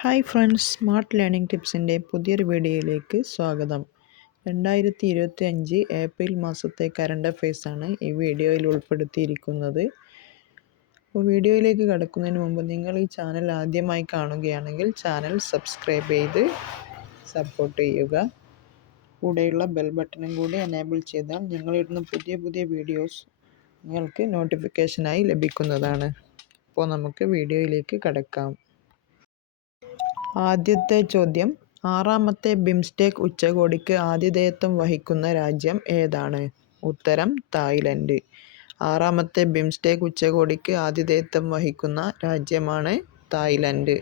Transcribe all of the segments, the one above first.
Hi friends smart learning ടിപ്സിന്റെ പുതിയൊരു വീഡിയോയിലേക്ക് സ്വാഗതം. രണ്ടായിരത്തി ഇരുപത്തി അഞ്ച് ഏപ്രിൽ മാസത്തെ കറണ്ട് അഫയേഴ്സാണ് ഈ വീഡിയോയിൽ ഉൾപ്പെടുത്തിയിരിക്കുന്നത്. അപ്പോൾ വീഡിയോയിലേക്ക് കടക്കുന്നതിന് മുമ്പ് നിങ്ങൾ ഈ ചാനൽ ആദ്യമായി കാണുകയാണെങ്കിൽ ചാനൽ സബ്സ്ക്രൈബ് ചെയ്ത് സപ്പോർട്ട് ചെയ്യുക. കൂടെയുള്ള ബെൽ ബട്ടണും കൂടി എനേബിൾ ചെയ്താൽ ഞങ്ങളിടുന്ന പുതിയ പുതിയ വീഡിയോസ് നിങ്ങൾക്ക് നോട്ടിഫിക്കേഷനായി ലഭിക്കുന്നതാണ്. അപ്പോൾ നമുക്ക് വീഡിയോയിലേക്ക് കടക്കാം. ആദ്യത്തെ ചോദ്യം ആറാമത്തെ ബിംസ്റ്റെക് ഉച്ചകോടിക്ക് ആതിഥേയത്വം വഹിക്കുന്ന രാജ്യം ഏതാണ്? ഉത്തരം തായ്ലൻഡ്. ആറാമത്തെ ബിംസ്റ്റെക് ഉച്ചകോടിക്ക് ആതിഥേയത്വം വഹിക്കുന്ന രാജ്യമാണ് തായ്ലൻഡ്.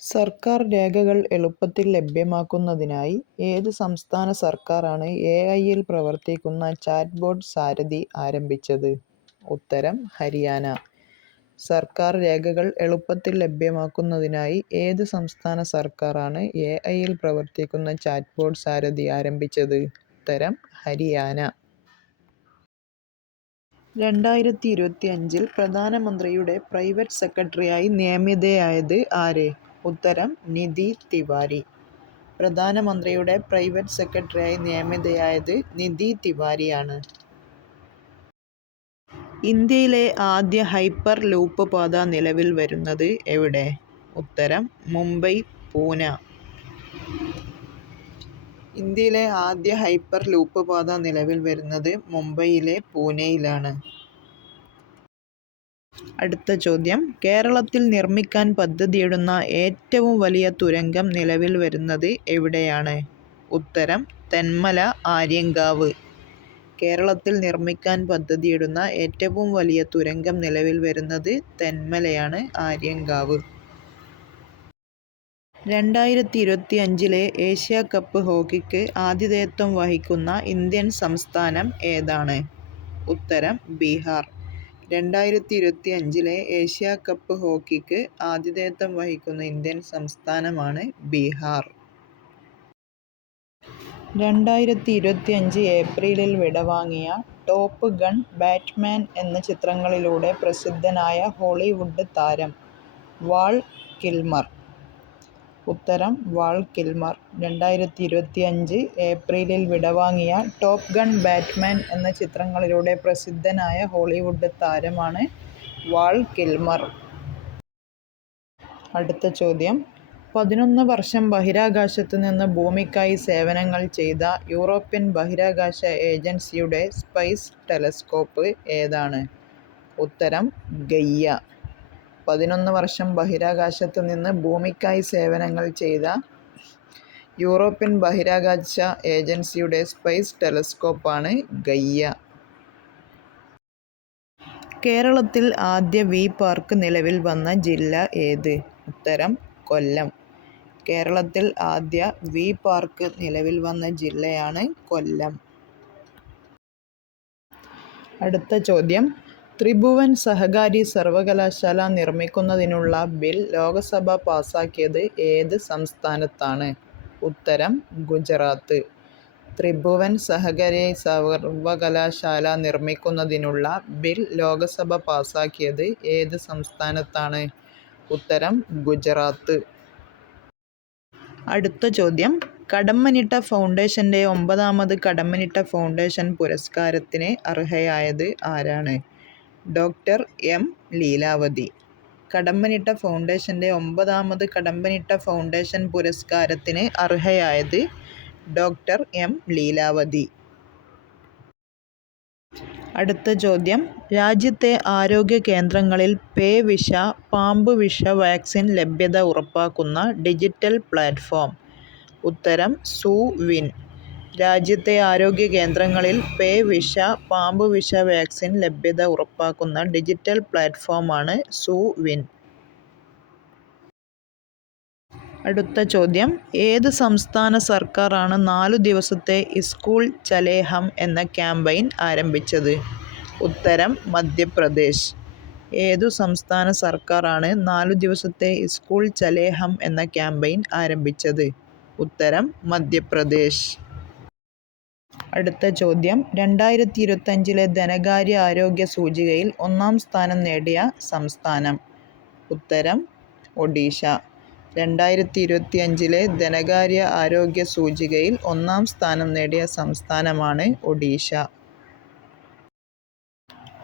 സർക്കാർ രേഖകൾ എളുപ്പത്തിൽ ലഭ്യമാക്കുന്നതിനായി ഏത് സംസ്ഥാന സർക്കാരാണ് എ ഐയിൽ പ്രവർത്തിക്കുന്ന ചാറ്റ്ബോട്ട് സാരഥി ആരംഭിച്ചത്? ഉത്തരം ഹരിയാന. സർക്കാർ രേഖകൾ എളുപ്പത്തിൽ ലഭ്യമാക്കുന്നതിനായി ഏത് സംസ്ഥാന സർക്കാറാണ് എ ഐയിൽ പ്രവർത്തിക്കുന്ന ചാറ്റ്ബോട്ട് സാരഥി ആരംഭിച്ചത്? ഉത്തരം ഹരിയാന. രണ്ടായിരത്തി ഇരുപത്തി അഞ്ചിൽ പ്രധാനമന്ത്രിയുടെ പ്രൈവറ്റ് സെക്രട്ടറിയായി നിയമിതയായത് ആര്? ഉത്തരം നിധി തിവാരി. പ്രധാനമന്ത്രിയുടെ പ്രൈവറ്റ് സെക്രട്ടറിയായി നിയമിതയായത് നിധി തിവാരിയാണ്. ഇന്ത്യയിലെ ആദ്യ ഹൈപ്പർ ലൂപ്പ് പാത നിലവിൽ വരുന്നത് എവിടെ? ഉത്തരം മുംബൈ പൂന. ഇന്ത്യയിലെ ആദ്യ ഹൈപ്പർ ലൂപ്പ് പാത നിലവിൽ വരുന്നത് മുംബൈയിലെ പൂനെയിലാണ്. അടുത്ത ചോദ്യം. കേരളത്തിൽ നിർമ്മിക്കാൻ പദ്ധതിയിടുന്ന ഏറ്റവും വലിയ തുരങ്കം നിലവിൽ വരുന്നത് എവിടെയാണ്? ഉത്തരം തെന്മല ആര്യങ്കാവ്. കേരളത്തിൽ നിർമ്മിക്കാൻ പദ്ധതിയിടുന്ന ഏറ്റവും വലിയ തുരങ്കം നിലവിൽ വരുന്നത് തെന്മലയാണ് ആര്യങ്കാവ്. രണ്ടായിരത്തി ഇരുപത്തി അഞ്ചിലെ ഏഷ്യ കപ്പ് ഹോക്കിക്ക് ആതിഥേയത്വം വഹിക്കുന്ന ഇന്ത്യൻ സംസ്ഥാനം ഏതാണ്? ഉത്തരം ബീഹാർ. രണ്ടായിരത്തി ഇരുപത്തി അഞ്ചിലെ ഏഷ്യ കപ്പ് ഹോക്കിക്ക് ആതിഥേയത്വം വഹിക്കുന്ന ഇന്ത്യൻ സംസ്ഥാനമാണ് ബീഹാർ. രണ്ടായിരത്തി ഇരുപത്തിയഞ്ച് ഏപ്രിലിൽ വിടവാങ്ങിയ ടോപ്പ് ഗൺ ബാറ്റ്മാൻ എന്ന ചിത്രങ്ങളിലൂടെ പ്രസിദ്ധനായ ഹോളിവുഡ് താരം വാൾ കിൽമർ. ഉത്തരം വാൾ കിൽമർ. രണ്ടായിരത്തി ഇരുപത്തിയഞ്ച് ഏപ്രിലിൽ വിടവാങ്ങിയ ടോപ്പ് ഗൺ ബാറ്റ്മാൻ എന്ന ചിത്രങ്ങളിലൂടെ പ്രസിദ്ധനായ ഹോളിവുഡ് താരമാണ് വാൾ കിൽമർ. അടുത്ത ചോദ്യം പതിനൊന്ന് വർഷം ബഹിരാകാശത്ത് നിന്ന് ഭൂമിക്കായി സേവനങ്ങൾ ചെയ്ത യൂറോപ്യൻ ബഹിരാകാശ ഏജൻസിയുടെ സ്പൈസ് ടെലസ്കോപ്പ് ഏതാണ്? ഉത്തരം ഗയ്യ. പതിനൊന്ന് വർഷം ബഹിരാകാശത്ത് നിന്ന് ഭൂമിക്കായി സേവനങ്ങൾ ചെയ്ത യൂറോപ്യൻ ബഹിരാകാശ ഏജൻസിയുടെ സ്പൈസ് ടെലസ്കോപ്പാണ് ഗയ്യ. കേരളത്തിൽ ആദ്യ വി പാർക്ക് നിലവിൽ വന്ന ജില്ല ഏത്? ഉത്തരം കൊല്ലം. കേരളത്തിൽ ആദ്യ വി പാർക്ക് നിലവിൽ വന്ന ജില്ലയാണ് കൊല്ലം. അടുത്ത ചോദ്യം. ത്രിഭുവൻ സഹകാരി സർവകലാശാല നിർമ്മിക്കുന്നതിനുള്ള ബിൽ ലോകസഭ പാസാക്കിയത് ഏത് സംസ്ഥാനത്താണ്? ഉത്തരം ഗുജറാത്ത്. ത്രിഭുവൻ സഹകാരി സർവകലാശാല നിർമ്മിക്കുന്നതിനുള്ള ബിൽ ലോകസഭ പാസാക്കിയത് ഏത് സംസ്ഥാനത്താണ്? ഉത്തരം ഗുജറാത്ത്. അടുത്ത ചോദ്യം. കടമ്മനിട്ട ഫൗണ്ടേഷന്റെ ഒമ്പതാമത് കടമ്മനിട്ട ഫൗണ്ടേഷൻ പുരസ്കാരത്തിന് അർഹയായത് ആരാണ്? Doctor M. ലീലാവതി. കടമ്പനിട്ട ഫൗണ്ടേഷന്റെ ഒമ്പതാമത് കടമ്പനിട്ട ഫൗണ്ടേഷൻ പുരസ്കാരത്തിന് അർഹയായത് ഡോക്ടർ എം. ലീലാവതി. അടുത്ത ചോദ്യം. രാജ്യത്തെ ആരോഗ്യ കേന്ദ്രങ്ങളിൽ പേവിഷ പാമ്പ് വിഷ വാക്സിൻ ലഭ്യത ഉറപ്പാക്കുന്ന ഡിജിറ്റൽ പ്ലാറ്റ്ഫോം. ഉത്തരം സുവിൻ രാജ്യത്തെ ആരോഗ്യ കേന്ദ്രങ്ങളിൽ പേ വിഷ പാമ്പ് വിഷ വാക്സിൻ ലഭ്യത ഉറപ്പാക്കുന്ന ഡിജിറ്റൽ പ്ലാറ്റ്ഫോമാണ് സു അടുത്ത ചോദ്യം. ഏത് സംസ്ഥാന സർക്കാരാണ് നാലു ദിവസത്തെ സ്കൂൾ ചലേഹം എന്ന ക്യാമ്പയിൻ ആരംഭിച്ചത്? ഉത്തരം മധ്യപ്രദേശ്. ഏതു സംസ്ഥാന സർക്കാരാണ് നാലു ദിവസത്തെ സ്കൂൾ ചലേഹം എന്ന ക്യാമ്പയിൻ ആരംഭിച്ചത്? ഉത്തരം മധ്യപ്രദേശ്. അടുത്ത ചോദ്യം. രണ്ടായിരത്തി ഇരുപത്തഞ്ചിലെ ധനകാര്യ ആരോഗ്യ സൂചികയിൽ ഒന്നാം സ്ഥാനം നേടിയ സംസ്ഥാനം. ഉത്തരം ഒഡീഷ. രണ്ടായിരത്തി ഇരുപത്തി അഞ്ചിലെ ധനകാര്യ ആരോഗ്യ സൂചികയിൽ ഒന്നാം സ്ഥാനം നേടിയ സംസ്ഥാനമാണ് ഒഡീഷ.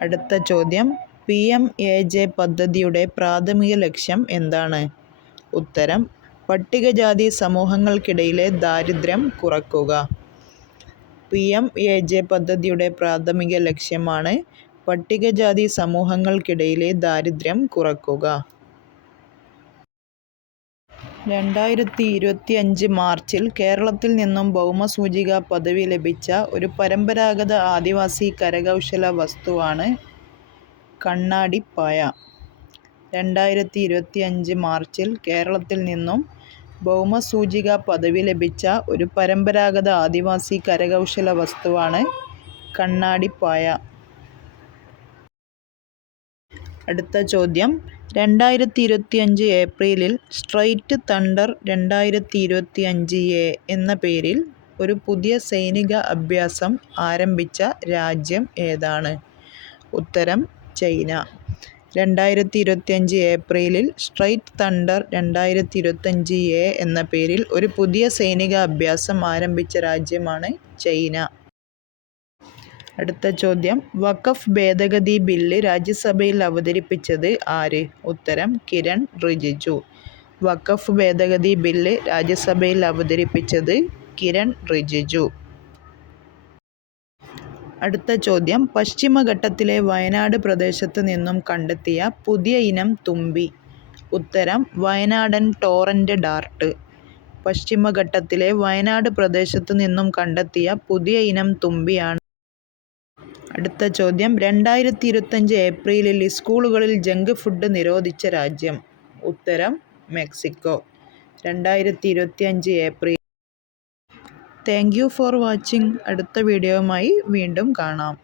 അടുത്ത ചോദ്യം പി എം എ ജെ പദ്ധതിയുടെ പ്രാഥമിക ലക്ഷ്യം എന്താണ്? ഉത്തരം പട്ടികജാതി സമൂഹങ്ങൾക്കിടയിലെ ദാരിദ്ര്യം കുറക്കുക. പി എം എ ജെ പദ്ധതിയുടെ പ്രാഥമിക ലക്ഷ്യമാണ് പട്ടികജാതി സമൂഹങ്ങൾക്കിടയിലെ ദാരിദ്ര്യം കുറക്കുക. രണ്ടായിരത്തി ഇരുപത്തി അഞ്ച് മാർച്ചിൽ കേരളത്തിൽ നിന്നും ഭൗമസൂചിക പദവി ലഭിച്ച ഒരു പരമ്പരാഗത ആദിവാസി കരകൗശല വസ്തുവാണ് കണ്ണാടിപ്പായ. രണ്ടായിരത്തി ഇരുപത്തി അഞ്ച് മാർച്ചിൽ കേരളത്തിൽ നിന്നും ഭൗമസൂചിക പദവി ലഭിച്ച ഒരു പരമ്പരാഗത ആദിവാസി കരകൗശല വസ്തുവാണ് കണ്ണാടിപ്പായ. അടുത്ത ചോദ്യം. രണ്ടായിരത്തി ഇരുപത്തി അഞ്ച് ഏപ്രിലിൽ സ്ട്രൈറ്റ് തണ്ടർ രണ്ടായിരത്തി ഇരുപത്തി അഞ്ച് എ എന്ന പേരിൽ ഒരു പുതിയ സൈനിക അഭ്യാസം ആരംഭിച്ച രാജ്യം ഏതാണ്? ഉത്തരം ചൈന. രണ്ടായിരത്തി ഇരുപത്തിയഞ്ച് ഏപ്രിലിൽ സ്ട്രൈറ്റ് തണ്ടർ രണ്ടായിരത്തി ഇരുപത്തഞ്ച് എ എന്ന പേരിൽ ഒരു പുതിയ സൈനിക അഭ്യാസം ആരംഭിച്ച രാജ്യമാണ് ചൈന. അടുത്ത ചോദ്യം. വഖഫ് ഭേദഗതി ബില്ല് രാജ്യസഭയിൽ അവതരിപ്പിച്ചത് ആര്? ഉത്തരം കിരൺ റിജിജു. വഖഫ് ഭേദഗതി ബില്ല് രാജ്യസഭയിൽ അവതരിപ്പിച്ചത് കിരൺ റിജിജു. അടുത്ത ചോദ്യം. പശ്ചിമഘട്ടത്തിലെ വയനാട് പ്രദേശത്ത് നിന്നും കണ്ടെത്തിയ പുതിയ ഇനം തുമ്പി. ഉത്തരം വയനാടൻ ടോറന്റ് ഡാർട്ട്. പശ്ചിമഘട്ടത്തിലെ വയനാട് പ്രദേശത്ത് നിന്നും കണ്ടെത്തിയ പുതിയ ഇനം തുമ്പിയാണ് അടുത്ത ചോദ്യം. രണ്ടായിരത്തി ഇരുപത്തഞ്ച് ഏപ്രിലിൽ സ്കൂളുകളിൽ ജങ്ക് ഫുഡ് നിരോധിച്ച രാജ്യം. ഉത്തരം മെക്സിക്കോ. രണ്ടായിരത്തി ഇരുപത്തി അഞ്ച് April. Thank you for watching. അടുത്ത വീഡിയോയുമായി വീണ്ടും കാണാം.